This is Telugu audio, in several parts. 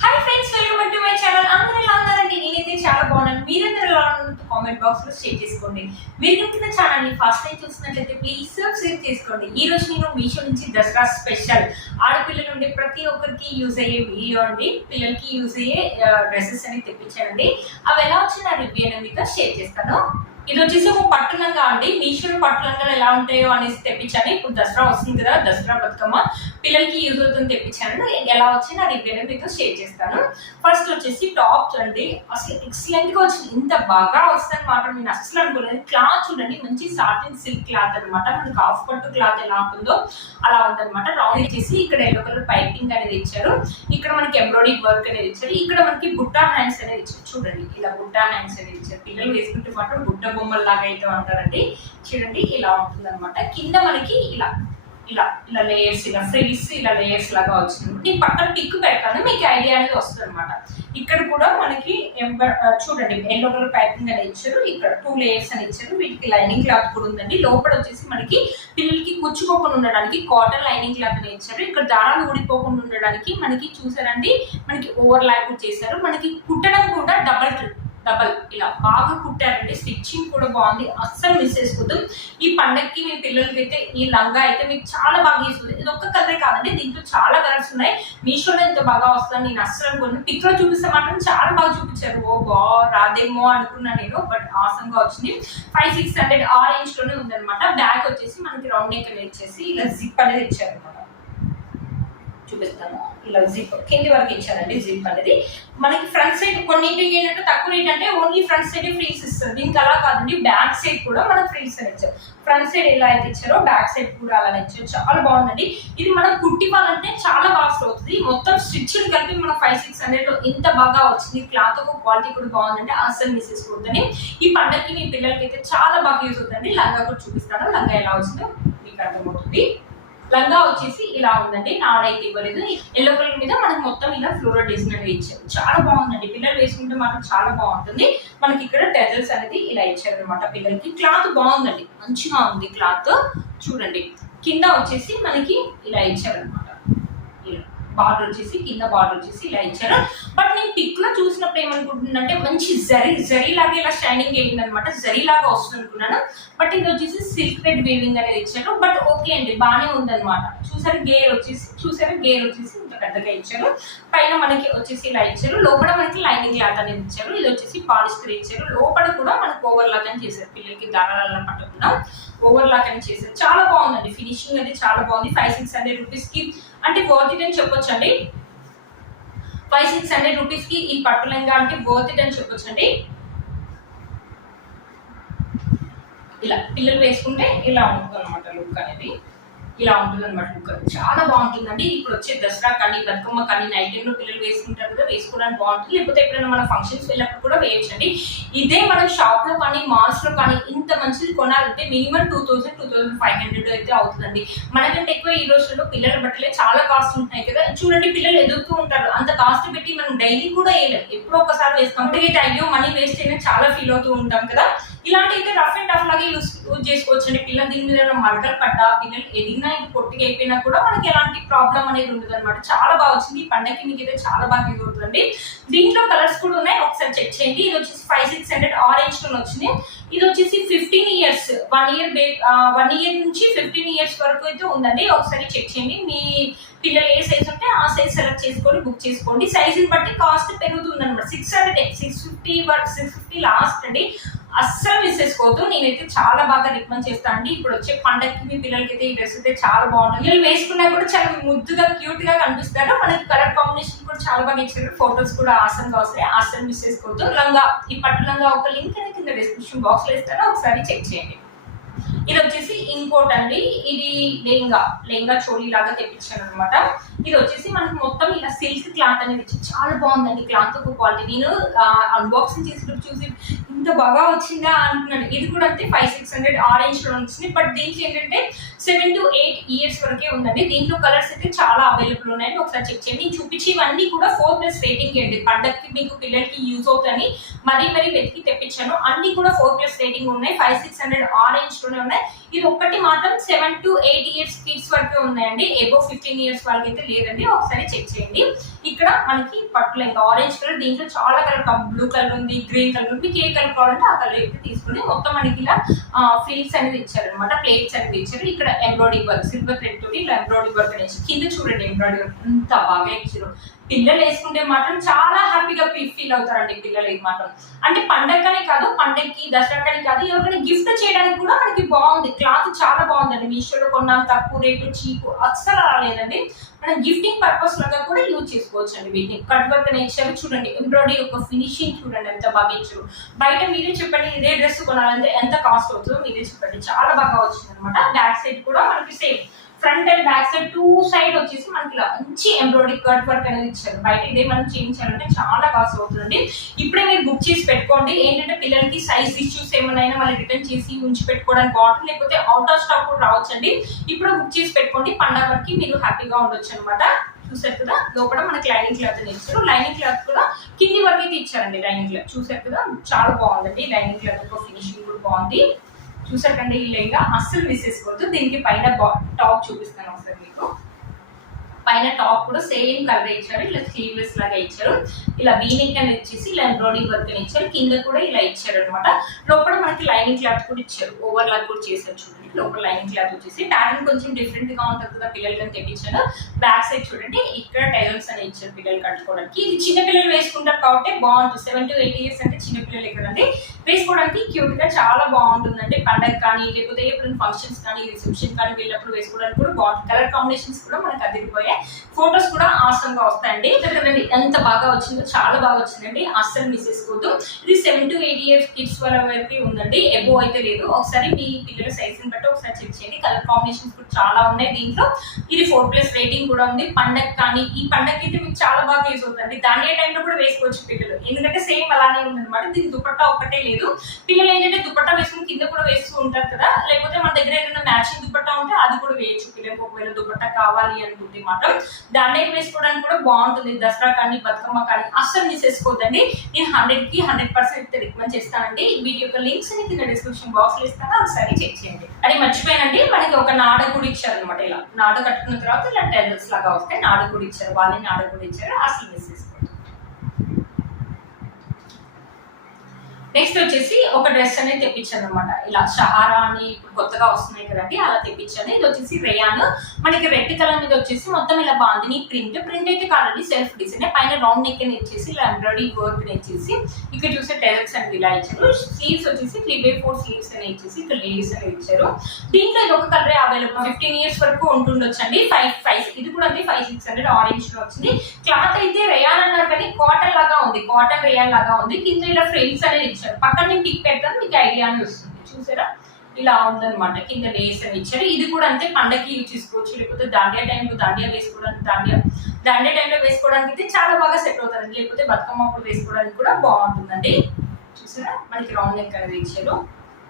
Hi friends, welcome back to my channel. అందరూ ఎలా ఉన్నారండి? నేనైతే చాలా బాగున్నాను. మీరందరూ ఎలా ఉన్నారో కామెంట్ బాక్స్ లో షేర్ చేసుకోండి. మీరు కనుక ఛానల్ ని ఫస్ట్ టైం చూసినట్లయితే ప్లీజ్ సబ్స్క్రైబ్ చేసుకోండి. ఈ రోజు నేను మీషో నుంచి దసరా స్పెషల్ ఆడపిల్లల నుండి ప్రతి ఒక్కరికి యూజ్ అయ్యే వీడియో అండి. పిల్లలకి యూజ్ అయ్యే డ్రెస్సెస్ అని తెప్పించానండి. అవి ఎలా వచ్చిన రివ్యూ అనేది మీతో షేర్ చేస్తాను. ఇది వచ్చేసి ఒక పట్టు లంగా అండి. మీషోలో పట్టు లంగాలు ఎలా ఉంటాయో అనేసి తెప్పించాను. ఇప్పుడు దసరా వస్తుంది కదా, దసరా బతుకమ్మ పిల్లలకి యూజ్ అవుతుంది తెప్పించాను. ఎలా వచ్చి నా రివ్యూ మీతో షేర్ చేస్తాను. ఫస్ట్ వచ్చేసి టాప్ చూడండి, అసలు ఎక్సలెంట్ గా వచ్చింది. ఇంత బాగా వస్తుంది మాట నేను అసలు అనుకోలేదు. క్లాత్ చూడండి, మంచి సాటిన్ సిల్క్ క్లాత్ అనమాట. మనకి హాఫ్ పట్టు క్లాత్ ఎలా ఉంటుందో అలా ఉందన్నమాట. రౌండ్ ఇచ్చేసి ఇక్కడ ఎల్లో కలర్ పైపింగ్ అనేది ఇచ్చారు. ఇక్కడ మనకి ఎంబ్రాయిడరీ వర్క్ అనేది ఇచ్చారు. ఇక్కడ మనకి బుట్టా హ్యాండ్స్ అనేది ఇచ్చారు. చూడండి, ఇలా బుట్టా హ్యాండ్స్ అనేది ఇచ్చారు. పిల్లలు వేసుకుంటే మాత్రం బుట్ట బొమ్మల లాగా అయితే ఉంటారండి. చూడండి, ఇలా ఉంటుంది అనమాట. కింద మనకి ఇలా ఇలా ఇలా లేయర్స్, ఇలా ఫ్రిల్స్, ఇలా లేయర్స్ లాగా వచ్చింది. నేను పక్కన పిక్ పెడతాను, మీకు ఐడియా అనేది వస్తుంది అనమాట. ఇక్కడ కూడా మనకి చూడండి ఎల్లో కలర్ పైపింగ్ అనేది ఇచ్చారు. ఇక్కడ 2 లేయర్స్ అని ఇచ్చారు. వీటికి లైనింగ్ క్లాత్ కూడా ఉందండి. లోపల వచ్చేసి మనకి పిల్లలకి కుచ్చుకోకుండా ఉండడానికి కాటన్ లైనింగ్ క్లాత్ అనేది ఇచ్చారు. ఇక్కడ దారాలు ఊడిపోకుండా ఉండడానికి మనకి చూసారండి, మనకి ఓవర్ ల్యాప్ చేశారు. మనకి కుట్టడం కూడా డబల్ ఇలా బాగా కుట్టారండి. స్టిచ్చింగ్ కూడా బాగుంది, అస్సలు మిస్ చేసుకోవద్దు. ఈ పండగకి మీ పిల్లలకి అయితే ఈ లంగా అయితే మీకు చాలా బాగా ఇస్తుంది. ఇది ఒక్క కలరే కాదండి, దీంట్లో చాలా కలర్స్ ఉన్నాయి. మీషోలో ఎంత బాగా వస్తుందని నేను అస్సలు అనుకున్నాను. పిక్ లో చూపిస్తే మాత్రం చాలా బాగా చూపించారు. రాదేమో అనుకున్నా నేను, బట్ ఆసంగా వచ్చింది. 500-600 ఆ రేంజ్ లోనే ఉందన్నమాట. బ్యాక్ వచ్చేసి మనకి రౌండ్ నెక్ అనేది ఇచ్చేసి ఇలా జిప్ అనేది ఇచ్చారు అనమాట. చూపిస్తాను, ఇలా జిప్ కింది వరకు ఇచ్చారండి. జిప్ అనేది మనకి ఫ్రంట్ సైడ్ కొన్నింటి ఏంటంటే తక్కువ రేట్ అంటే ఓన్లీ ఫ్రంట్ సైడ్ ఫ్రీస్ ఇస్తారు. దీనికి అలా కాదండి, బ్యాక్ సైడ్ కూడా మనకు ఫ్రీస్ అని ఇచ్చారు. ఫ్రంట్ సైడ్ ఎలా అయితే ఇచ్చారో బ్యాక్ సైడ్ కూడా అలానే ఇచ్చారు. చాలా బాగుందండి. ఇది మనం కుట్టివ్వాలంటే చాలా కాస్ట్ అవుతుంది. మొత్తం స్టిచ్లు కలిపి మన 500-600 లో ఇంత బాగా వచ్చింది. క్లాత్ ఒక క్వాలిటీ కూడా బాగుందంటే అస్సలు మిస్ చేసుకోవద్దని. ఈ పండగకి మీ పిల్లలకి అయితే చాలా బాగా యూజ్ అవుతుందండి. లంగా కూడా చూపిస్తాను, లంగా ఎలా వచ్చిందో మీకు అర్థమవుతుంది. లంగా వచ్చేసి ఇలా ఉందండి, నాడైతే ఇవ్వలేదు. ఎల్లో కలర్ మీద మనకి మొత్తం ఇలా ఫ్లోరల్ డిజైన్ అనేది ఇచ్చారు. చాలా బాగుందండి, పిల్లలు వేసుకుంటే మాత్రం చాలా బాగుంటుంది. మనకి ఇక్కడ టెజల్స్ అనేది ఇలా ఇచ్చారు అనమాట. పిల్లలకి క్లాత్ బాగుందండి, మంచిగా ఉంది క్లాత్. చూడండి, కింద వచ్చేసి మనకి ఇలా ఇచ్చారు అనమాట. బార్డర్ వచ్చేసి కింద బార్డర్ వచ్చేసి ఇలా ఇచ్చారు. బట్ నేను పిక్ లో చూసినప్పుడు ఏమనుకుంటున్నానంటే మంచి జరీ లాగా ఇలా షైనింగ్ అయింది అనమాట. జరీ లాగా వస్తుంది అనుకున్నాను, బట్ ఇది వచ్చేసి సిల్క్ థ్రెడ్ వీవింగ్ అనేది ఇచ్చారు. బట్ ఓకే అండి, బాగానే ఉందన్నమాట. చూసారు గేర్ వచ్చేసి ఇంత పెద్దగా ఇచ్చారు. పైన మనకి వచ్చేసి ఇలా ఇచ్చారు. లోపల మనకి లైనింగ్ క్లాత్ అనేది ఇచ్చారు. ఇది వచ్చేసి పాలిస్టర్ ఇచ్చారు. లోపల కూడా మనకి ఓవర్ లాక్ అని చేశారు. పిల్లలకి దారాలను పట్టకుండా ఓవర్ లాక్ అని చేశారు. చాలా బాగుందండి, ఫినిషింగ్ అది చాలా బాగుంది. 500-600 రూపీస్ కి అంటే వర్త్ ఇట్ అని చెప్పొచ్చండి. 500-600 రూపీస్ కి ఈ పట్టు లంగా అంటే వర్త్ ఇట్ అని చెప్పొచ్చండి. ఇలా పిల్లలు వేసుకుంటే ఇలా ఉంటుంది అనమాట. లుక్ అనేది ఇలా ఉంటుంది అనమాట. లుక్ చాలా బాగుంటుందండి. ఇప్పుడు వచ్చే దసరా కానీ బతుకమ్మ కానీ నైట్ టైంలో పిల్లలు వేసుకుంటారు కదా, వేసుకోవడానికి బాగుంటుంది. లేకపోతే ఎప్పుడైనా మన ఫంక్షన్స్ వెళ్ళినప్పుడు కూడా వేయచ్చండి. ఇదే మనం షాప్ లో కానీ మాల్స్ లో కానీ ఇంత మంచిది కొనాలంటే మినిమం 2000-2500 అయితే అవుతుందండి. మనకంటే ఎక్కువ ఈ రోజుల్లో పిల్లల బట్టలే చాలా కాస్ట్ ఉంటున్నాయి కదా. చూడండి, పిల్లలు ఎదుగుతూ ఉంటారు. అంత కాస్ట్ పెట్టి మనం డైలీ కూడా వేయలేము. ఎప్పుడో ఒకసారి వేస్తాం. అయితే అయ్యో మనీ వేస్ట్ అయినా చాలా ఫీల్ అవుతూ ఉంటాం కదా. ఇలాంటి అయితే రఫ్ అండ్ టఫ్ లాగే యూజ్ చేసుకోవచ్చు అండి. పిల్లలు దీని మీద మరకలు పడ్డా, పిల్లలు ఎదిగినా పొట్టిగా అయిపోయినా కూడా మనకి ఎలాంటి ప్రాబ్లం అనేది ఉండదు అనమాట. చాలా బాగా వచ్చింది. ఈ పండగకి మీకు అయితే చాలా బాగా యూజ్ అవుతుందండి. దీంట్లో కలర్స్ కూడా ఉన్నాయి, ఒకసారి చెక్ చేయండి. ఇది వచ్చేసి 500-600 ఆరెంజ్ లో వచ్చింది. ఇది వచ్చేసి 15 ఇయర్స్, 1 ఇయర్ నుంచి 15 ఇయర్స్ వరకు అయితే ఉందండి. ఒకసారి చెక్ చేయండి. మీ పిల్లలు ఏ సైజ్ ఉంటే ఆ సైజ్ సెలెక్ట్ చేసుకొని బుక్ చేసుకోండి. సైజుని బట్టి కాస్ట్ పెరుగుతుంది అనమాట. 650 లాస్ట్ అండి. అస్సలు మిస్ చేసుకోవద్దు. నేనైతే చాలా బాగా రికమెండ్ చేస్తాను అండి. ఇప్పుడు వచ్చే పండగకి మీ పిల్లలకి అయితే ఈ డ్రెస్ అయితే చాలా బాగుంటుంది. పిల్లలు వేసుకున్నా కూడా చాలా ముద్దుగా క్యూట్ గా కనిపిస్తారు. మనకి కలర్ కాంబినేషన్ కూడా చాలా బాగా ఇచ్చారు. ఫొటోస్ కూడా ఆసంగా వస్తాయి. అస్సలు మిస్ చేసుకోవద్దు. లంగా, ఈ పట్టు లంగా ఒక లింక్ అనేది కింద డిస్క్రిప్షన్ బాక్స్ లో ఇస్తాను, ఒకసారి చెక్ చేయండి. ఇది వచ్చేసి ఇంకోట్ అండి. ఇది లెహంగా చోళీ లాగా తెప్పించాను అనమాట. ఇది వచ్చేసి మనకి మొత్తం ఇలా సిల్క్ క్లాత్ అనేది ఇచ్చి చాలా బాగుందండి. క్లాత్ ఒక క్వాలిటీ. నేను అన్బాక్సింగ్ చేసినప్పుడు చూసి ఇంత బాగా వచ్చిందా అనుకున్నాను. ఇది కూడా అంతే 500-600 ఆరెంజ్ లో వచ్చింది. బట్ దీనికి ఏంటంటే 7-8 ఇయర్స్ వరకే ఉందండి. దీంట్లో కలర్స్ అయితే చాలా అవైలబుల్ ఉన్నాయండి. ఒకసారి చెక్ చేయండి. చూపించి ఇవన్నీ కూడా 4+ రేటింగ్ అండి. పండగకి మీకు పిల్లలకి యూజ్ అవుతాయని మరీ వెతికి తెప్పించాను. అన్ని కూడా 4+ రేటింగ్ ఉన్నాయి. 500-600 ఆరెంజ్ లోనే ఉన్నాయి. ఇది ఒక్కటి మాత్రం 7-8 ఇయర్స్ కిడ్స్ వరకే ఉన్నాయండి. ఎబో 15 ఇయర్స్ వాళ్ళకి అయితే లేదండి. ఒకసారి చెక్ చేయండి. ఈ ఇక్కడ మనకి పట్టులో ఇంకా ఆరెంజ్ కలర్, దీంట్లో చాలా కలర్, బ్లూ కలర్ ఉంది, గ్రీన్ కలర్ ఉంది, మీకు ఏ కలర్ కావాలంటే ఆ కలర్ అయితే తీసుకుని మొత్తం మనకి ఇలా ఫ్రిల్స్ అనేది ఇచ్చారు అనమాట, ప్లేట్స్ అనేది ఇచ్చారు. ఇక్కడ ఎంబ్రాయిడరీ వర్క్ సిల్వర్ థ్రెడ్ తోటి ఇలా ఎంబ్రాయిడరీ వర్క్ అనేది కింద చూడండి ఎంబ్రాయిడరీ వర్క్ ఎంత బాగా ఇచ్చారు. పిల్లలు వేసుకుంటే మాత్రం చాలా హ్యాపీగా ఫీల్ అవుతారండి పిల్లలు ఇది మాత్రం. అంటే పండగనే కాదు, పండగకి దసరాకని కాదు, ఎవరికైనా గిఫ్ట్ చేయడానికి కూడా మనకి బాగుంది. క్లాత్ చాలా బాగుందండి, మీషోలో కొన్నాం, తక్కువ రేటు, చీప్, అస్సలు రాలేదండి. మనం గిఫ్టింగ్ పర్పస్ లాగా కూడా యూజ్ చేసుకోవచ్చు అండి. వీటిని కట్ వర్క్ అనేది ఇచ్చారు చూడండి, ఎంబ్రాయిడరీ యొక్క ఫినిషింగ్ చూడండి ఎంత బాగా ఇచ్చారు. బయట మీరే చెప్పండి ఇదే డ్రెస్ కొనాలంటే ఎంత కాస్ట్ అవుతుందో మీరే చెప్పండి, చాలా బాగా వచ్చింది అనమాట. బ్యాక్ సైడ్ కూడా మనకి same front and back side two side వచ్చేసి మనకి ఇలా మంచి ఎంబ్రాయిడరీ కట్ వర్క్ అనేది ఇచ్చారు. బయట ఇదే మనం చేయించాలంటే చాలా కాస్ట్ అవుతుందండి. ఇప్పుడే మీరు బుక్ చేసి పెట్టుకోండి. ఏంటంటే పిల్లలకి సైజ్ ఇష్యూస్ ఏమైనా మళ్ళీ రిటర్న్ చేసి ఉంచి పెట్టుకోవడానికి బాగుంటుంది, లేకపోతే అవుట్ ఆఫ్ స్టాక్ కూడా రావచ్చండి. ఇప్పుడు బుక్ చేసి పెట్టుకోండి, పండగ వరకు మీరు హ్యాపీగా ఉండొచ్చు అనమాట. చూసారు కదా, లోపల మనకి లైనింగ్ క్లాత్ ఇచ్చారు. లైనింగ్ క్లాత్ కూడా కింది వరకు అయితే ఇచ్చారండి. లైనింగ్ క్లాత్ చూసారు కదా, చాలా బాగుందండి. లైనింగ్ క్లాత్ యొక్క ఫినిషింగ్ కూడా బాగుంది. చూసాకండి ఈ లెహంగా అస్సలు మిస్ చేసుకోవద్దు. దీనికి పైన టాప్ చూపిస్తాను ఒకసారి మీకు. పైన టాప్ కూడా సేమ్ కలర్ ఇచ్చారు, ఇలా స్లీవ్లెస్ లాగా ఇచ్చారు. ఇలా వీనింగ్ అని ఇచ్చేసి ఇలా ఎంబ్రాయిడరీ వర్క్ అని ఇచ్చారు. కింద కూడా ఇలా ఇచ్చారు అనమాట. లోపల మనకి లైనింగ్ క్లాత్ కూడా ఇచ్చారు, ఓవర్ లాగ్ కూడా చేశారు చూడండి. లోపల లైనింగ్ క్లాత్ వచ్చేసి ప్యాటర్న్ కొంచెం డిఫరెంట్ గా ఉంటుంది కదా పిల్లలకి అని తెప్పించాను. బ్యాక్ సైడ్ చూడండి, ఇక్కడ టైలర్స్ అని ఇచ్చారు పిల్లలు కట్టుకోవడానికి. ఇది చిన్న పిల్లలు వేసుకుంటారు కాబట్టి బాగుంటుంది. 7 to 8 years అంటే చిన్న పిల్లలు కదండి, వేసుకోవడానికి క్యూట్ గా చాలా బాగుంటుందండి. పండగ కానీ లేకపోతే ఎప్పుడైనా ఫంక్షన్స్ కానీ రిసెప్షన్ కానీ వెళ్ళినప్పుడు వేసుకోవడానికి కూడా బాగుంటుంది. కలర్ కాంబినేషన్స్ కూడా మనకు అదిరిపోయాయి, ఫోటోస్ కూడా ఆసమ్ గా వస్తాయండి. చూడండి ఎంత బాగా వచ్చిందో, చాలా బాగా వచ్చిందండి, అస్సలు మిస్ చేసుకోవద్దు. ఇది 7 to 8 years కిడ్స్ వాళ్ళ వరకు ఉందండి, ఎబో అయితే లేదు. ఒకసారి మీ పిల్లల సైజ్ ని బట్టి ఒకసారి చెక్ చేయండి. కలర్ కాంబినేషన్స్ కూడా చాలా ఉన్నాయి దీంట్లో. ఇది 4+ రేటింగ్ కూడా ఉంది. పండగ కానీ ఈ పండగ అయితే మీకు చాలా బాగా యూజ్ అవుతుంది. దాని టైంలో కూడా వేసుకోవచ్చు పిల్లలు, ఎందుకంటే సేమ్ అలానే ఉందన్నమాట. దీనికి దుపట్టా ఒక్కటే లేదు. పిల్లలు ఏంటంటే దుపట్టా వేసుకుని కింద కూడా వేస్తూ ఉంటారు కదా, లేకపోతే మన దగ్గర ఏదైనా మ్యాచింగ్ దుపట్టా ఉంటే అది కూడా వేయచ్చు పిల్లలకు. ఒకవేళ దుపట్టా కావాలి అనుకుంటే మాత్రం దాన్ని వేసుకోవడానికి కూడా బాగుంటుంది. దసరా కానీ బతుకమ్మ కానీ అస్సలు మిస్ చేసుకోవద్దండి. నేను 100కి 100% రికమెండ్ చేస్తానండి. వీటి యొక్క లింక్స్ ని కింద డిస్క్రిప్షన్ బాక్స్ లో ఇస్తాను, ఒకసారి చెక్ చేయండి. అది మర్చిపోయానండి, మనకి ఒక నాడ కూడా ఇచ్చారు అనమాట. ఇలా నాడ కట్టుకున్న తర్వాత ఇలా టెర్రస్ లాగా వస్తాయి, నాడ కూడా ఇచ్చారు, వాళ్ళని నాడ కూడా ఇచ్చారు, అసలు మిస్ చేసుకోండి. నెక్స్ట్ వచ్చేసి ఒక డ్రెస్ అనేది తెప్పించాను అనమాట. ఇలా షహారా అని ఇప్పుడు కొత్తగా వస్తున్నాయి కదండి, అలా తెప్పించాను. ఇది వచ్చేసి రేయాన్, మనకి రెడ్ కలర్ మీద వచ్చేసి మొత్తం ఇలా బాందిని ప్రింట్ అయితే కాదండి, సెల్ఫ్ డిజైన్. పైన రౌండ్ నెక్ అని ఇచ్చేసి ఇలా ఎంబ్రాయిడరీ వర్క్ ఇచ్చేసి ఇక్కడ చూసే టెరక్స్ అనేది ఇలా ఇచ్చారు. స్లీవ్స్ వచ్చేసి 3/4 స్లీవ్స్ అని ఇచ్చేసి ఇక్కడ లేడీస్ అని ఇచ్చారు. దీంట్లో ఇది ఒక కలర్ అవైలబుల్, 15 years వరకు ఉంటుండొచ్చండి. 5 ఇది కూడా అండి 5,600 ఆరెంజ్ లో వచ్చింది. క్లాత్ అయితే రేయాన్ అన్నారు కానీ కాటన్ లాగా ఉంది, కాటన్ రేయాన్ లాగా ఉంది. కింద ఇలా ఫ్రిల్స్ అనేది ఇచ్చారు. పక్కన నేను పిక్ పెడతాను, మీకు ఐడియా అని వస్తుంది. చూసారా, ఇలా ఉందన్నమాట. కింద లేస్ అని ఇచ్చారు. ఇది కూడా అంతే, పండగకి యూజ్ చేసుకోవచ్చు, లేకపోతే దాండియా టైంలో దాండియా వేసుకోవడానికి, దాండియా టైంలో వేసుకోవడానికి అయితే చాలా బాగా సెట్ అవుతుంది, లేకపోతే బతుకమ్మ అప్పుడు వేసుకోవడానికి కూడా బాగుంటుందండి. చూసారా, మనకి రౌండ్ నెక్ అనేది ఇచ్చారు,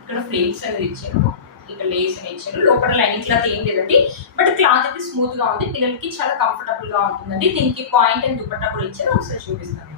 ఇక్కడ ఫ్లేక్స్ అనేది ఇచ్చారు, ఇక్కడ లేస్ అని ఇచ్చారు. లోపల లైనింగ్ క్లాత్ ఏం లేదండి, బట్ క్లాత్ అయితే స్మూత్ గా ఉంది, పిల్లలకి చాలా కంఫర్టబుల్ గా ఉంటుందండి. దీనికి పాయింట్ అండ్ దుపట్టా కూడా ఇచ్చారు, ఒకసారి చూపిస్తాను.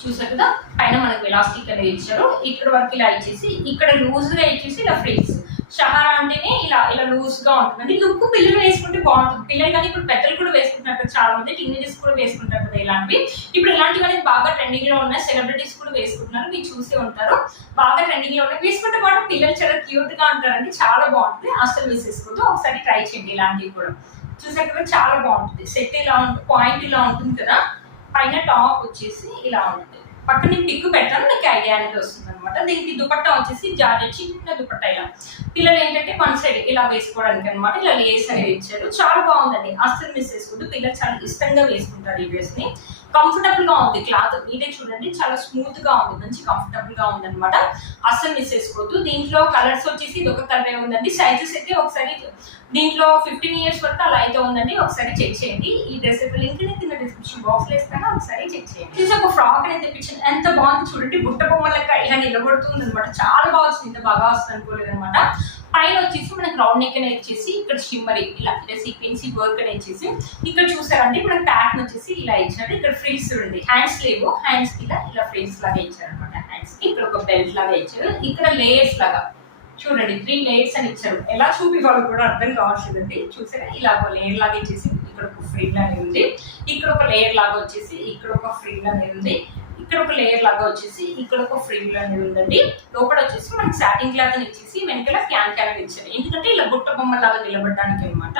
చూసారు కదా, పైన మనకు ఎలాస్టిక్ అనేది ఇచ్చారు. ఇక్కడ వరకు ఇలా ఇచ్చేసి ఇక్కడ లూజ్ గా ఇచ్చేసి ఇలా ఫ్రిల్స్. షహారా అంటేనే ఇలా లూజ్ గా ఉంటుందండి. లుక్ పిల్లలు వేసుకుంటే బాగుంటుంది. పిల్లలు కానీ ఇప్పుడు పెద్దలు కూడా వేసుకుంటున్నారు కదా, చాలా మంది టీనేజర్స్ కూడా వేసుకుంటారు కదా ఇలాంటివి. ఇప్పుడు ఇలాంటివి అనేది బాగా ట్రెండింగ్ లో ఉన్నాయి, సెలబ్రిటీస్ కూడా వేసుకుంటున్నారు, మీరు చూసే ఉంటారు. బాగా ట్రెండింగ్ లో ఉన్నాయి, వేసుకుంటే పాటు పిల్లలు చాలా క్యూట్ గా ఉంటారండి, చాలా బాగుంటుంది, అసలు వేసేసుకోవద్దు. ఒకసారి ట్రై చేయండి ఇలాంటివి కూడా. చూసారు కదా, చాలా బాగుంటుంది. సెట్ ఇలా ఉంటుంది, పాయింట్ ఇలా ఉంటుంది కదా, పైన టాప్ వచ్చేసి ఇలా ఉంటుంది. పక్కన నేను పిక్ పెడతాను, మీకు ఐడియా అనేది వస్తుంది అనమాట. దీనికి దుపట్టా వచ్చేసి జార్జెట్ చిన్న దుపట్టా. ఇలా పిల్లలు ఏంటంటే వన్ సైడ్ ఇలా వేసుకోవడానికి అనమాట, ఇలా లేస్ అనేది ఇచ్చారు. చాలా బాగుందండి, అస్సలు మిస్ చేసుకోవద్దు. పిల్లలు చాలా ఇష్టంగా వేసుకుంటారు ఈ డ్రెస్ ని. కంఫర్టబుల్ గా ఉంది, క్లాత్ మీరే చూడండి, చాలా స్మూత్ గా ఉంది, మంచి కంఫర్టబుల్ గా ఉంది అనమాట, అస్సలు మిస్ చేసుకోవద్దు. దీంట్లో కలర్స్ వచ్చేసి ఇది ఒక కలర్ ఉందండి. సైజెస్ అయితే ఒకసారి దీంట్లో 15 years వరకు అలా అయితే ఉందండి, ఒకసారి చెక్ చేయండి. ఈ డ్రెస్ యొక్క లింక్ కింద డిస్క్రిప్షన్ బాక్స్ లో ఇస్తాను, ఒకసారి చెక్ చేయండి. ఇది ఒక ఫ్రాక్ అనేది తెప్పించాను, ఎంత బాగుంది చూడండి, బుట్ట బొమ్మ లెక్క ఇలా నిలబడుతుంది అనమాట, చాలా బాగా వచ్చింది, ఇంత బాగా వస్తుంది అనుకోలేదు అనమాట. పైన వచ్చేసి మనకి రౌండ్ నెక్ అనేది వచ్చేసి ఇక్కడ షిమ్మరీ ఇలా సీక్వెన్సీ వర్క్ అనేది వచ్చేసి ఇక్కడ చూసారండి, మనకి ప్యాటర్న్ వచ్చేసి ఇలా ఇచ్చారు. ఇక్కడ ఫ్రిల్స్ ఉంది, హ్యాండ్స్ లేవు, హ్యాండ్స్ కి ఇలా ఫ్రిల్స్ లాగా ఇచ్చారు అనమాట. హ్యాండ్స్ కి ఇక్కడ ఒక బెల్ట్ లాగా ఇచ్చారు. ఇక్కడ లేయర్స్ లాగా చూడండి, 3 layers అని ఇచ్చారు. ఎలా చూపించాలో కూడా అర్థం కావట్లేదండి. చూసారా, ఇలా ఒక లేయర్ లాగా ఇచ్చేసి ఇక్కడ ఒక ఫ్రిల్ అనేది ఉంది. ఇక్కడ ఒక లేయర్ లాగా వచ్చేసి ఇక్కడ ఒక ఫ్రిల్ అనేది ఉంది. ఇక్కడ ఒక లేయర్ లాగా వచ్చేసి ఇక్కడ ఒక ఫ్రిల్ అనేది ఉందండి. లోపల వచ్చేసి మనకి సాటిన్ క్లాత్ ఇచ్చేసి వెనకాల క్యాన్ ఇచ్చారు. ఎందుకంటే ఇలా బుట్ట బొమ్మ లాగా నిలబడడానికి అనమాట.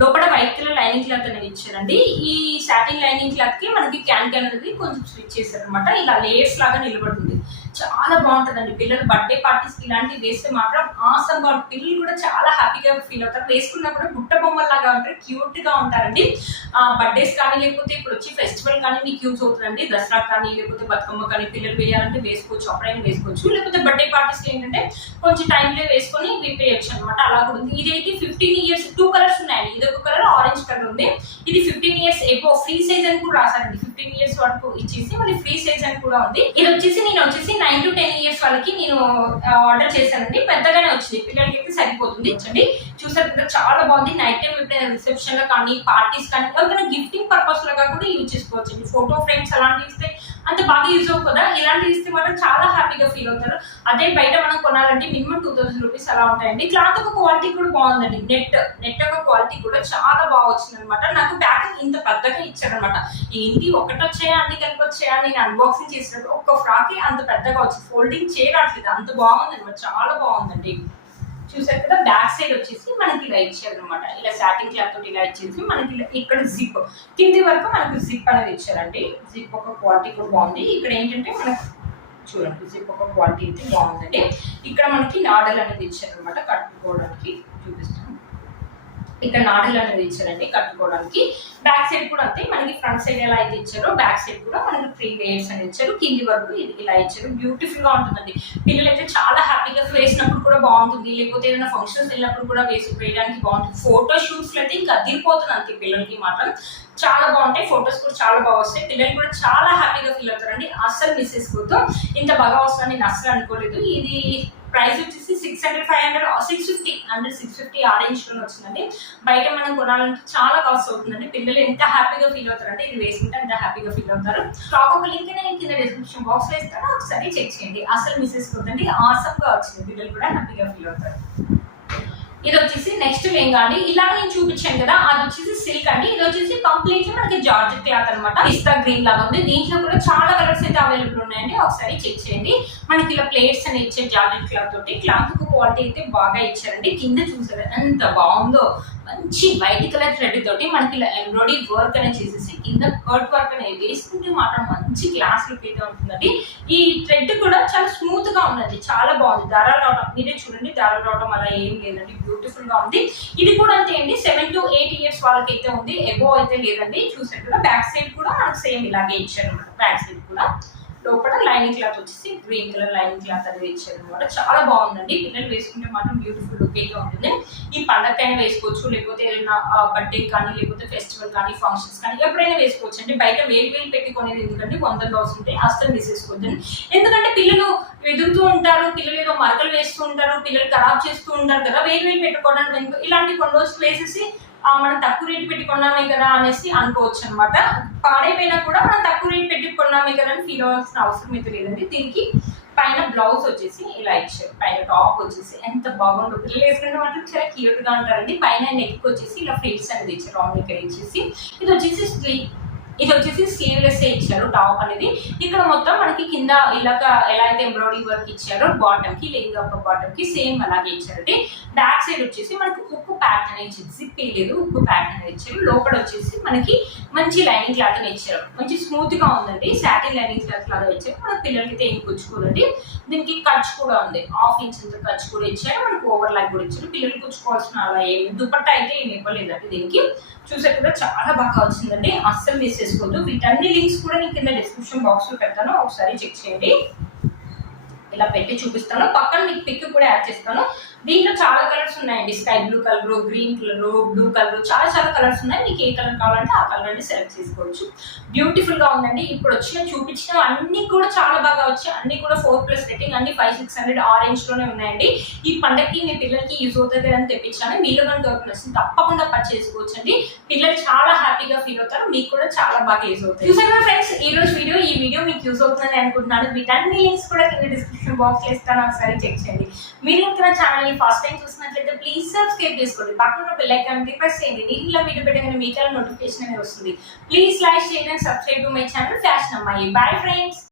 లోపల వైట్ కలర్ లైనింగ్ క్లాత్ అనేది ఇచ్చారండి. ఈ సాటిన్ లైనింగ్ క్లాత్ కి మనకి క్యాన్ అనేది కొంచెం స్విచ్ చేశారు అనమాట. ఇలా లేయర్స్ లాగా నిలబడుతుంది. చాలా బాగుంటుందండి. పిల్లలు బర్త్డే పార్టీస్ కి ఇలాంటివి వేస్తే మాత్రం ఆసమ్ గా ఉంటుంది. పిల్లలు కూడా చాలా హ్యాపీగా ఫీల్ అవుతారు. వేసుకున్నా కూడా బుట్ట బొమ్మలాగా ఉంటారు, క్యూట్ గా ఉంటారండి. బర్త్డేస్ కానీ లేకపోతే ఇప్పుడు వచ్చి ఫెస్టివల్ కానీ మీకు యూజ్ అవుతుందండి. దసరా కానీ లేకపోతే బతుకమ్మ కానీ పిల్లలు వేయాలంటే వేసుకోవచ్చు, అప్పుడైనా వేసుకోవచ్చు. లేకపోతే బర్త్డే పార్టీస్ ఏంటంటే కొంచెం టైంలో వేసుకొని వేయచ్చు అనమాట. అలా కూడా ఉంది. ఇదైతే 15 years 2 కలర్స్ ఉన్నాయండి. ఇది ఒక కలర్ ఆరెంజ్ కలర్ ఉంది. ఇది 15 years ఎబో ఫ్రీ సైజ్ అని కూడా రాశారండి. 15 years వరకు ఇచ్చేసి మళ్ళీ ఫ్రీ సైజ్ అని కూడా ఉంది. ఇది వచ్చేసి నేను 9 to 10 years వాళ్ళకి నేను ఆర్డర్ చేశానండి. పెద్దగానే వచ్చింది, పిల్లలకి అయితే సరిపోతుంది. చూడండి, చూసారు కదా, చాలా బాగుంది. నైట్ టైం ఎప్పుడైనా రిసెప్షన్ లో కానీ పార్టీస్ కానీ ఎవరికైనా గిఫ్టింగ్ పర్పస్ లాగా కూడా యూజ్ చేసుకోవచ్చు. ఫోటో ఫ్రేమ్స్ అలాంటివి ఇస్తే అంత బాగా యూజ్ అవ్వదు కదా. ఇలాంటివి ఇస్తే మాత్రం చాలా హ్యాపీగా ఫీల్ అవుతారు. అదే బయట మనం కొనాలంటే మినిమం 2000 రూపీస్ అలా ఉంటాయండి. క్లాత్ ఒక క్వాలిటీ కూడా బాగుందండి. నెట్ ఒక క్వాలిటీ కూడా చాలా బాగా వచ్చింది అనమాట. నాకు ప్యాకింగ్ ఇంత పెద్దగా ఇచ్చారనమాట. ఏంటి ఒకటి వచ్చాయా అన్ని కలిపి వచ్చాయా నేను అన్బాక్సింగ్ చేసినప్పుడు ఒక్క ఫ్రాక్ అంత పెద్దగా వచ్చి ఫోల్డింగ్ చేయట్లేదు. అంత బాగుంది అనమాట. చాలా బాగుందండి. చూసారు కదా, బ్యాక్ సైడ్ వచ్చేసి మనకి ఇలా ఇచ్చారు అనమాట. ఇలా సాటిన్ క్లాత్ తోటి ఇలా ఇచ్చేసి మనకి ఇక్కడ జిప్ కింది వరకు మనకి జిప్ అనేది ఇచ్చారండి. జిప్ ఒక క్వాలిటీ కూడా బాగుంది. ఇక్కడ ఏంటంటే మనకు చూడండి, జిప్ ఒక క్వాలిటీ అయితే బాగుందండి. ఇక్కడ మనకి నాడల్ అనేది ఇచ్చారు అనమాట కట్టుకోవడానికి. చూపిస్తాను, ఇక్కడ నాడల్ అనేది ఇచ్చారండి కట్టుకోవడానికి. బ్యాక్ సైడ్ కూడా అంతే, మనకి ఫ్రంట్ సైడ్ ఎలా అయితే ఇచ్చారో బ్యాక్ సైడ్ కూడా మనకి 3 layers అని ఇచ్చారు. కింది వరకు ఇది ఇలా ఇచ్చారు. బ్యూటిఫుల్ గా ఉంటుందండి. పిల్లలు అయితే చాలా హ్యాపీగా వేసినప్పుడు కూడా బాగుంటుంది, లేకపోతే ఏదైనా ఫంక్షన్స్ వెళ్ళినప్పుడు కూడా వేయడానికి బాగుంటుంది. ఫోటో షూట్స్ లో అయితే ఇంకా అదిరిపోతుంది అంతే. పిల్లలకి మాత్రం చాలా బాగుంటాయి. ఫొటోస్ కూడా చాలా బాగా వస్తాయి. పిల్లలు కూడా చాలా హ్యాపీగా ఫీల్ అవుతారండి. అస్సలు మిస్ చేసుకోవద్దు. ఇంత బాగా వస్తుందని నేను అస్సలు అనుకోలేదు. ఇది ప్రైస్ వచ్చేసి 600, 500, 650 ఆ రేంజ్ లో వచ్చిందండి. బయట మనం కొనాలంటే చాలా కాస్ట్ అవుతుందండి. పిల్లలు ఎంత హ్యాపీగా ఫీల్ అవుతారంటే ఇది వేసుకుంటే అంత హ్యాపీగా ఫీల్ అవుతారు. స్టాక్ ఒక లింక్ నేను కింద డిస్క్రిప్షన్ బాక్స్ లో ఇస్తాను, ఒకసారి చెక్ చేయండి. అసలు మిస్ చేసుకోవద్దండి. ఆసమ్ గా వచ్చింది. పిల్లలు కూడా హ్యాపీగా ఫీల్ అవుతారు. ఇది వచ్చేసి నెక్స్ట్ లెహంగా అండి. ఇలా నేను చూపించాను కదా, అది వచ్చేసి సిల్క్ అండి. ఇది వచ్చేసి కంప్లీట్లీ మనకి జార్జెట్ క్లాత్ అనమాట. పిస్తా గ్రీన్ లాగా ఉంది. దీంట్లో కూడా చాలా కలర్స్ అయితే అవైలబుల్ ఉన్నాయండి. ఒకసారి చెక్ చేయండి. మనకి ఇలా ప్లేట్స్ అని ఇచ్చే జార్జెట్ క్లాత్ తోటి. క్లాత్ క్వాలిటీ అయితే బాగా ఇచ్చారండి. కింద చూసారు ఎంత బాగుందో. మంచి వైట్ కలర్ థ్రెడ్ తోటి మనకి ఇలా ఎంబ్రాయిడరీ వర్క్ అనేది చేసేసి కింద కర్ట్ వర్క్ అనేది వేసుకుంటే మాత్రం మంచి క్లాస్ లుక్ అయితే ఉంటుందండి. ఈ థ్రెడ్ కూడా చాలా స్మూత్ గా ఉందండి. చాలా బాగుంది. దారాలు రావడం మీరే చూడండి, దారాలు రావడం అలా ఏం లేదండి. బ్యూటిఫుల్ గా ఉంది. ఇది కూడా అంతే అండి. 7 to 8 years వాళ్ళకి అయితే ఉంది. ఎబో అయితే లేదండి. చూసారు కదా, బ్యాక్ సైడ్ కూడా మనకు సేమ్ ఇలాగే ఇచ్చారు అనమాట. బ్యాక్ సైడ్ కూడా లోపల లైనింగ్ క్లాత్ వచ్చేసి గ్రీన్ కలర్ లైనింగ్ క్లాత్ అనేది ఇచ్చారు అనమాట. చాలా బాగుందండి. పిల్లలు వేసుకుంటే మాత్రం బ్యూటిఫుల్ లుక్ అయితే ఉంటుంది. ఈ పండగకైనా వేసుకోవచ్చు, లేకపోతే ఏదైనా బర్త్డే కానీ లేకపోతే ఫెస్టివల్ కానీ ఫంక్షన్స్ కానీ ఎప్పుడైనా వేసుకోవచ్చు అండి. బయట వేలు పెట్టుకునేది ఎందుకంటే 100 బ్లౌజ్ ఉంటాయి. అస్సలు తీసేసుకోవద్దు. ఎందుకంటే పిల్లలు ఎదుగుతూ ఉంటారు, పిల్లలు ఏదో మరకలు వేస్తూ ఉంటారు, పిల్లలు ఖరాబ్ చేస్తూ ఉంటారు కదా. వేలు పెట్టుకోవడానికి ఇలాంటి కొన్ని రోజులు వేసేసి మనం తక్కువ రేటు పెట్టి కొన్నామే కదా అనేసి అనుకోవచ్చు అనమాట. పాడైపోయినా కూడా మనం తక్కువ రేటు పెట్టి కొన్నామే కదా అని ఫీల్ అవ్వాల్సిన అవసరం అయితే లేదండి. దీనికి పైన బ్లౌజ్ వచ్చేసి ఇలా ఇచ్చారు. పైన టాప్ వచ్చేసి ఎంత బాగుందో. పిల్లలు వేసుకుంటే మాత్రం చాలా క్యూట్ గా ఉంటారండి. పైన నెక్ వచ్చేసి ఇలా ఫ్రిల్స్ అనేది ఇచ్చారు. రౌండ్ నెక్ ఇచ్చేసి ఇది వచ్చేసి స్లీవ్లెస్ ఇచ్చారు టాప్ అనేది. ఇక్కడ మొత్తం మనకి కింద ఇలాగా ఎలా అయితే ఎంబ్రాయిడరీ వర్క్ ఇచ్చారో బాటమ్ కి, లెహంగా బాటమ్ కి సేమ్ అలాగే ఇచ్చారండి. బ్యాక్ సైడ్ వచ్చేసి మనకి ఉక్కు ప్యాటర్న్ ఇచ్చారు. జిప్ లేదు, ఉక్కు ప్యాటర్న్ ఇచ్చారు. లోపల వచ్చేసి మనకి మంచి లైనింగ్ క్లాత్ అని ఇచ్చారు. మంచి స్మూత్ గా ఉందండి. సాటిన్ లైనింగ్ క్లాత్ లాగా ఇచ్చారు. మన పిల్లలకి అయితే ఏం కుచ్చుకోదండి. దీనికి ఖర్చు కూడా ఉంది. 1/2 ఇంచ్ ఖర్చు కూడా ఇచ్చారు. మనకి ఓవర్ లాక్ కూడా ఇచ్చారు. పిల్లలు కుచ్చుకోవాల్సిన అలా ఏమి దుపట్టా అయితే ఏమి ఇవ్వలేదండి. దీనికి చూసే కూడా చాలా బాగా వచ్చిందండి. అస్సలు మిస్ చేసుకోవద్దు. వీటన్ని లింక్స్ కూడా నేను కింద డిస్క్రిప్షన్ బాక్స్ లో పెడతాను, ఒకసారి చెక్ చేయండి. ఇలా పెట్టి చూపిస్తాను. పక్కన మీకు పిక్ కూడా యాడ్ చేస్తాను. దీంట్లో చాలా కలర్స్ ఉన్నాయండి. Sky blue colour, green colour, blue colour, చాలా కలర్స్ ఉన్నాయి. మీకు ఏ కలర్ కావాలంటే ఆ కలర్ అని సెలెక్ట్ చేసుకోవచ్చు. బ్యూటిఫుల్ గా ఉందండి. ఇప్పుడు చూపించిన అన్ని కూడా చాలా బాగా వచ్చాయి. అన్ని కూడా 4+ రేటింగ్, అన్ని 500-600 ఆ రేంజ్ లోనే ఉన్నాయండి. ఈ పండగకి మీ పిల్లలకి యూజ్ అవుతుంది అని తెప్పించాను. మీలో కనుక నచ్చింది తప్పకుండా పర్చేస్ చేసుకోవచ్చండి. పిల్లలు చాలా హ్యాపీగా ఫీల్ అవుతారు. మీకు కూడా చాలా బాగా యూజ్ అవుతుంది. చూసారా ఫ్రెండ్స్, ఈ వీడియో మీకు యూజ్ అవుతుందని అనుకుంటున్నాను. వీటన్ని లింక్స్ కూడా కింద డిస్క్రిప్షన్ బాక్స్ లో ఇస్తాను, ఒకసారి చెక్ చేయండి. మీరు ఇంకా ఛానల్ ఫస్ట్ టైం చూసినట్లయితే ప్లీజ్ సబ్స్క్రైబ్ చేసుకోండి, పక్కన బెల్ ఐకాన్ ప్రెస్ చేయండి. నేను ఇలా వీడియో పెట్టగానే మీకు నోటిఫికేషన్ అనేది వస్తుంది. Please like share and subscribe to my channel fashion అమ్మాయి. Bye friends.